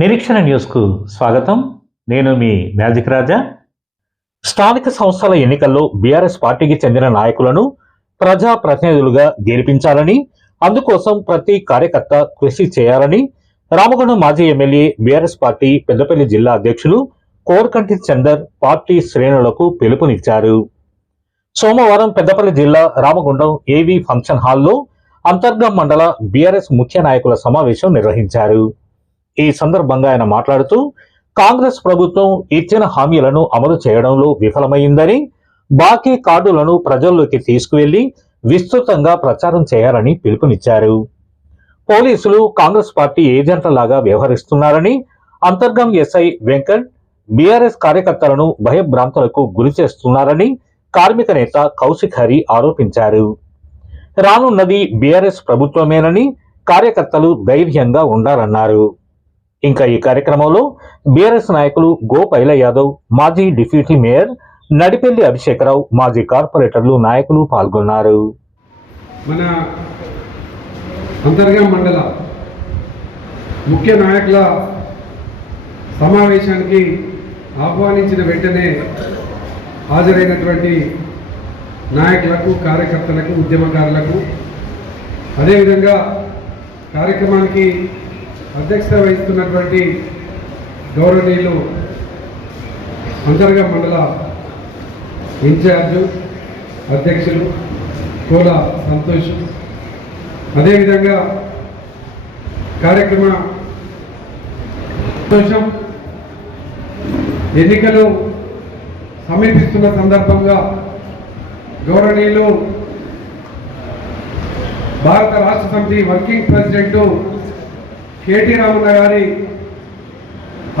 నిరీక్షణ న్యూస్కు స్వాగతం. నేను మీ మ్యాజిక్ రాజా. స్థానిక సంస్థల ఎన్నికల్లో బీఆర్ఎస్ పార్టీకి చెందిన నాయకులను ప్రజా ప్రతినిధులుగా గెలిపించాలని, అందుకోసం ప్రతి కార్యకర్త కృషి చేయాలని రామగుండం మాజీ ఎమ్మెల్యే బీఆర్ఎస్ పార్టీ పెద్దపల్లి జిల్లా అధ్యక్షులు కోరకంటి చందర్ పార్టీ శ్రేణులకు పిలుపునిచ్చారు. సోమవారం పెద్దపల్లి జిల్లా రామగుండం ఏవీ ఫంక్షన్ హాల్లో అంతర్గం మండల బీఆర్ఎస్ ముఖ్య నాయకుల సమావేశం నిర్వహించారు. ఈ సందర్భంగా ఆయన మాట్లాడుతూ కాంగ్రెస్ ప్రభుత్వం ఇచ్చిన హామీలను అమలు చేయడంలో విఫలమైందని, బాకీ కార్డులను ప్రజల్లోకి తీసుకువెళ్లి విస్తృతంగా ప్రచారం చేయాలని పిలుపునిచ్చారు. పోలీసులు కాంగ్రెస్ పార్టీ ఏజెంట్లలాగా వ్యవహరిస్తున్నారని, అంతర్గం ఎస్ఐ వెంకట్ బీఆర్ఎస్ కార్యకర్తలను భయభ్రాంతులకు గురి చేస్తున్నారని కార్మిక నేత కౌశిక్ హరి ఆరోపించారు. రానున్నది బీఆర్ఎస్ ప్రభుత్వమేనని కార్యకర్తలు ధైర్యంగా ఉండాలన్నారు. ఇంకా ఈ కార్యక్రమంలో బీఆర్ఎస్ నాయకులు గోపైల యాదవ్, మాజీ డిప్యూటీ మేయర్ నడిపెల్లి అభిషేకరావు, మాజీ కార్పొరేటర్లు, నాయకులు పాల్గొన్నారు. మన అంతర్గం మండల ముఖ్య నాయకుల సమావేశానికి ఆహ్వానించిన వెంటనే హాజరైనటువంటి నాయకులకు, కార్యకర్తలకు, ఉద్యమకారులకు, అదేవిధంగా కార్యక్రమానికి అధ్యక్షత వహిస్తున్నటువంటి గౌరవనీయులు అంతర్గం మండల ఇన్ఛార్జు అధ్యక్షులు కోల సంతోష్, అదేవిధంగా కార్యక్రమ సంతోషం ఎన్నికలు సమీపిస్తున్న సందర్భంగా గౌరవనీయులు భారత రాష్ట్ర సమితి వర్కింగ్ ప్రెసిడెంట్ కేటీ రామన్న గారి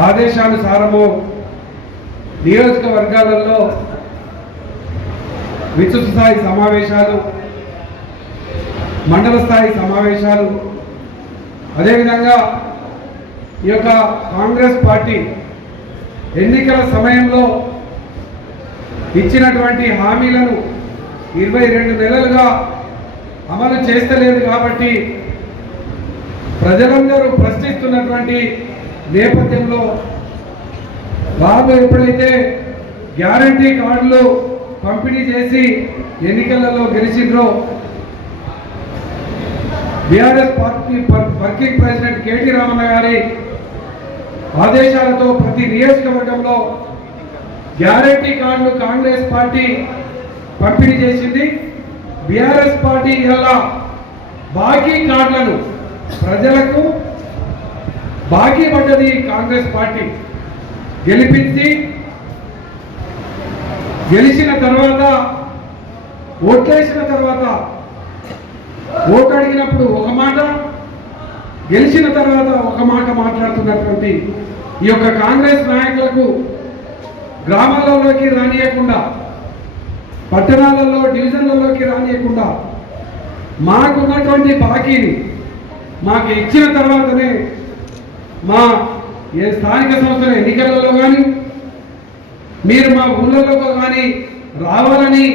ఆదేశానుసారము నియోజకవర్గాలలో విస్తృత స్థాయి సమావేశాలు, మండల స్థాయి సమావేశాలు, అదేవిధంగా ఈ యొక్క కాంగ్రెస్ పార్టీ ఎన్నికల సమయంలో ఇచ్చినటువంటి హామీలను 22 నెలలుగా అమలు చేస్తలేదు కాబట్టి ప్రజలందరూ ప్రశ్నిస్తున్నటువంటి నేపథ్యంలో బాబు ఎప్పుడైతే గ్యారంటీ కార్డులు పంపిణీ చేసి ఎన్నికలలో గెలిచిండ్రో, BRS party working president KT Ramanna గారి ఆదేశాలతో ప్రతి నియోజకవర్గంలో గ్యారంటీ కార్డులు కాంగ్రెస్ పార్టీ పంపిణీ చేసింది. బీఆర్ఎస్ పార్టీ ఇలా బాకీ కార్డులను ప్రజలకు బాకీ పడ్డది కాంగ్రెస్ పార్టీ గెలిపించి, గెలిచిన తర్వాత ఓట్లేసిన తర్వాత ఓటు అడిగినప్పుడు ఒక మాట, గెలిచిన తర్వాత ఒక మాట మాట్లాడుతున్నటువంటి ఈ యొక్క కాంగ్రెస్ నాయకులకు గ్రామాలలోకి రానియకుండా, పట్టణాలలో డివిజన్లలోకి రానియకుండా మాకున్నటువంటి బాకీని మాకు ఇచ్చిన తర్వాతనే మా స్థానిక సంస్థల ఎన్నికలలో కానీ మీరు మా ఊళ్ళలో కానీ రావాలని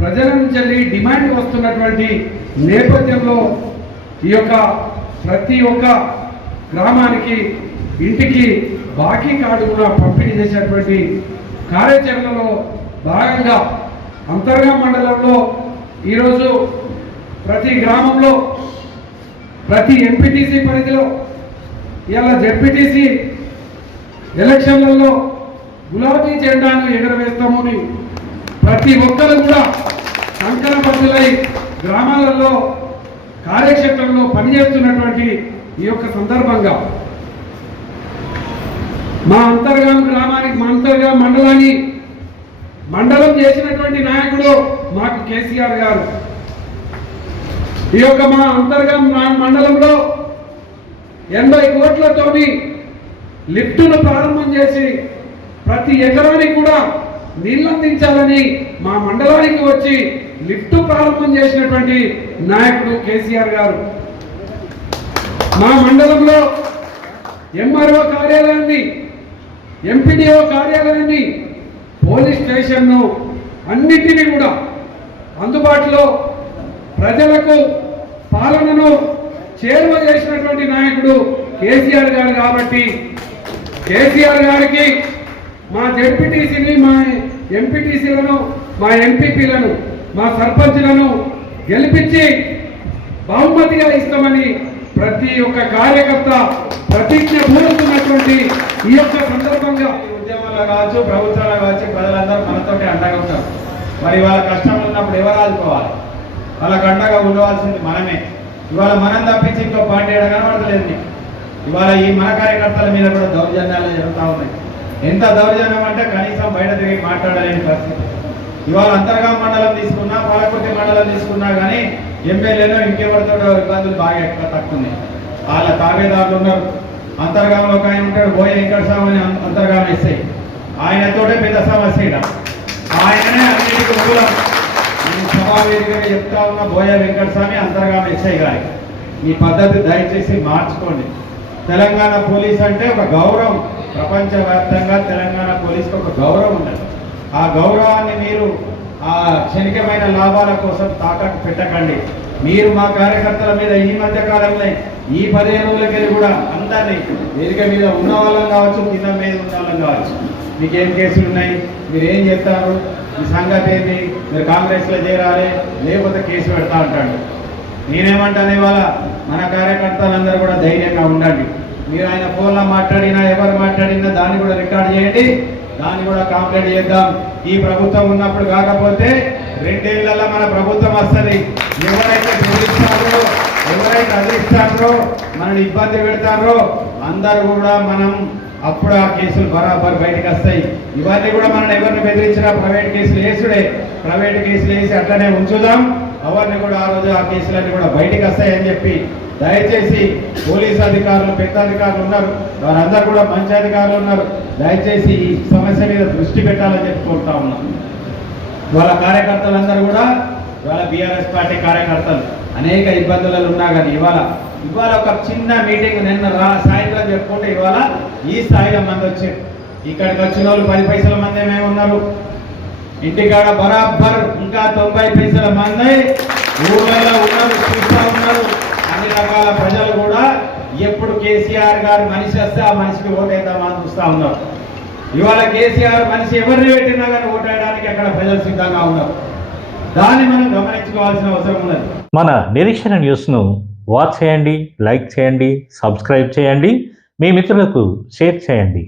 ప్రజల నుంచి డిమాండ్ వస్తున్నటువంటి నేపథ్యంలో ఈ యొక్క ప్రతి ఒక్క గ్రామానికి, ఇంటికి బాకీ కార్డు కూడా పంపిణీ చేసేటువంటి కార్యాచరణలో భాగంగా అంతర్గం మండలంలో ఈరోజు ప్రతి గ్రామంలో, ప్రతి ఎంపీటీసీ పరిధిలో, ఇలా జెడ్పీటీసీ ఎలక్షన్లలో గులాబీ జెండాను ఎగరవేస్తామని ప్రతి ఒక్కరు కూడా సంకల్పబద్ధులై గ్రామాలలో కార్యక్షేత్రంలో పనిచేస్తున్నటువంటి ఈ యొక్క సందర్భంగా మా అంతర్గం గ్రామానికి, మా అంతర్గం మండలాన్ని మండలం చేసినటువంటి నాయకుడు మాకు కేసీఆర్ గారు. ఈ యొక్క మా అంతర్గం మండలంలో 80 కోట్లతోని లిఫ్టును ప్రారంభం చేసి ప్రతి ఎకరానికి కూడా నీళ్ళు అందించాలని మా మండలానికి వచ్చి లిఫ్ట్ ప్రారంభం చేసినటువంటి నాయకుడు కేసీఆర్ గారు. మా మండలంలో ఎంఆర్ఓ కార్యాలయాన్ని, ఎంపీడీఓ కార్యాలయాన్ని, పోలీస్ స్టేషన్ను అన్నిటినీ కూడా అందుబాటులో ప్రజలకు పాలనను చేరువ చేసినటువంటి నాయకుడు కేసీఆర్ గారు. కాబట్టి కేసీఆర్ గారికి మా జెడ్పీటీసీని, మా ఎంపీటీసీలను, మా ఎంపీపీలను, మా సర్పంచ్లను గెలిపించి బహుమతిగా ఇస్తామని ప్రతి ఒక్క కార్యకర్త ప్రతిజ్ఞ పూనుతున్నటువంటి ఈ యొక్క సందర్భంగా ఉద్యమంలో కావచ్చు, ప్రభుత్వంలో కావచ్చు, ప్రజలందరూ మనతోటి అండగా ఉంటారు. మరి వాళ్ళ కష్టంలో ఉన్నప్పుడు ఎవరు ఆదుకోవాలి? వాళ్ళకి అండగా ఉండవలసింది మనమే. ఇవాళ మనం తప్పించి ఇంకో పార్టీ కనబడతలేదు మీకు. ఇవాళ ఈ మన కార్యకర్తల మీద కూడా దౌర్జన్యాలు జరుగుతూ ఉన్నాయి. ఎంత దౌర్జన్యం అంటే కనీసం బయట తిరిగి మాట్లాడలేని పరిస్థితి. ఇవాళ అంతర్గామ మండలం తీసుకున్నా, పాలకుర్తి మండలం తీసుకున్నా కానీ ఎమ్మెల్యేలో ఇంకెవరితో ఇబ్బందులు బాగా ఎక్కువ తక్కువ ఉన్నాయి. వాళ్ళ తాబేదారులు ఉన్నారు. అంతర్గామంలో ఒక ఆయన ఉంటాడు, బోయ వెంకటస్వామి అని అంతర్గామ ఎస్ఐ. ఆయనతోటే పెద్ద సమస్య ఇక్కడ. ఆయననే అన్నిటికీ మూలం. నేను సభావేదికగా చెప్తా ఉన్న బోయ వెంకటస్వామి అంతర్గామ ఎస్ఐ గారి ఈ పద్ధతి దయచేసి మార్చుకోండి. తెలంగాణ పోలీస్ అంటే ఒక గౌరవం. ప్రపంచవ్యాప్తంగా తెలంగాణ పోలీస్కి ఒక గౌరవం ఉండదు. ఆ గౌరవాన్ని మీరు ఆ క్షణికమైన లాభాల కోసం తాకట్టు పెట్టకండి. మీరు మా కార్యకర్తల మీద ఈ మధ్య కాలంలో ఈ 15 రోజులకెళ్ళి కూడా అందరినీ వేదిక మీద ఉన్న వాళ్ళం కావచ్చు, కింద మీద ఉన్న వాళ్ళం కావచ్చు, మీకు ఏం కేసులు ఉన్నాయి, మీరు ఏం చేస్తారు, మీ సంగతి ఏంటి, మీరు కాంగ్రెస్లో చేరాలి లేకపోతే కేసు పెడతా అంటాడు. నేనేమంటాను, ఇవాళ మన కార్యకర్తలందరూ కూడా ధైర్యంగా ఉండండి. మీరు ఆయన ఫోన్లో మాట్లాడినా, ఎవరు మాట్లాడినా దాన్ని కూడా రికార్డ్ చేయండి, దాన్ని కూడా కంప్లైంట్ చేద్దాం. ఈ ప్రభుత్వం ఉన్నప్పుడు కాకపోతే 2 ఏళ్లలో మన ప్రభుత్వం వస్తుంది. ఎవరైతే బెదిరిస్తారో, ఎవరైతే అదిరిస్తారో, మనల్ని ఇబ్బంది పెడతారో అందరూ కూడా మనం అప్పుడు ఆ కేసులు బరాబర్ బయటకు వస్తాయి. ఇవన్నీ కూడా మనం ఎవరిని బెదిరించినా ప్రైవేట్ కేసులు వేసుడే, ప్రైవేట్ కేసులు వేసి అట్లనే ఉంచుదాం. అవన్నీ కూడా ఆ రోజు ఆ కేసులన్నీ కూడా బయటకు వస్తాయని చెప్పి దయచేసి పోలీస్ అధికారులు, పెద్ద అధికారులు ఉన్నారు, వారందరూ కూడా మంచి అధికారులు ఉన్నారు, దయచేసి ఈ సమస్య మీద దృష్టి పెట్టాలని చెప్పుకుంటా ఉన్నాం. వాళ్ళ కార్యకర్తలందరూ కూడా ఇవాళ బీఆర్ఎస్ పార్టీ కార్యకర్తలు అనేక ఇబ్బందులలో ఉన్నా కానీ ఇవాళ ఒక చిన్న మీటింగ్ నిన్న సాయంత్రం చెప్పుకుంటే ఇవాళ ఈ స్థాయిలో మంది వచ్చారు. ఇక్కడికి వచ్చిన వాళ్ళు 10 పైసల మంది ఏమేమి ఉన్నారు, ఇంటికాడ బరాబర్ ఇంకా 90 పైసల మంది ఊళ్ళలో ఉన్నారు, చూస్తూ ఉన్నారు. అన్ని రకాల ప్రజలు కూడా ఎప్పుడు కేసీఆర్ గారు మనిషి వస్తే ఆ మనిషికి ఓటేద్దామని చూస్తూ ఉన్నారు. ఇవాళ కేసీఆర్ మనిషి ఎవరిని పెట్టినా కానీ ఓటేయడానికి అక్కడ ప్రజలు సిద్ధంగా ఉన్నారు. దాన్ని మనం గమనించుకోవాల్సిన అవసరం ఉన్నది. మన నిరీక్షణ న్యూస్ను వాచ్ చేయండి, లైక్ చేయండి, సబ్స్క్రైబ్ చేయండి, మీ మిత్రులకు షేర్ చేయండి.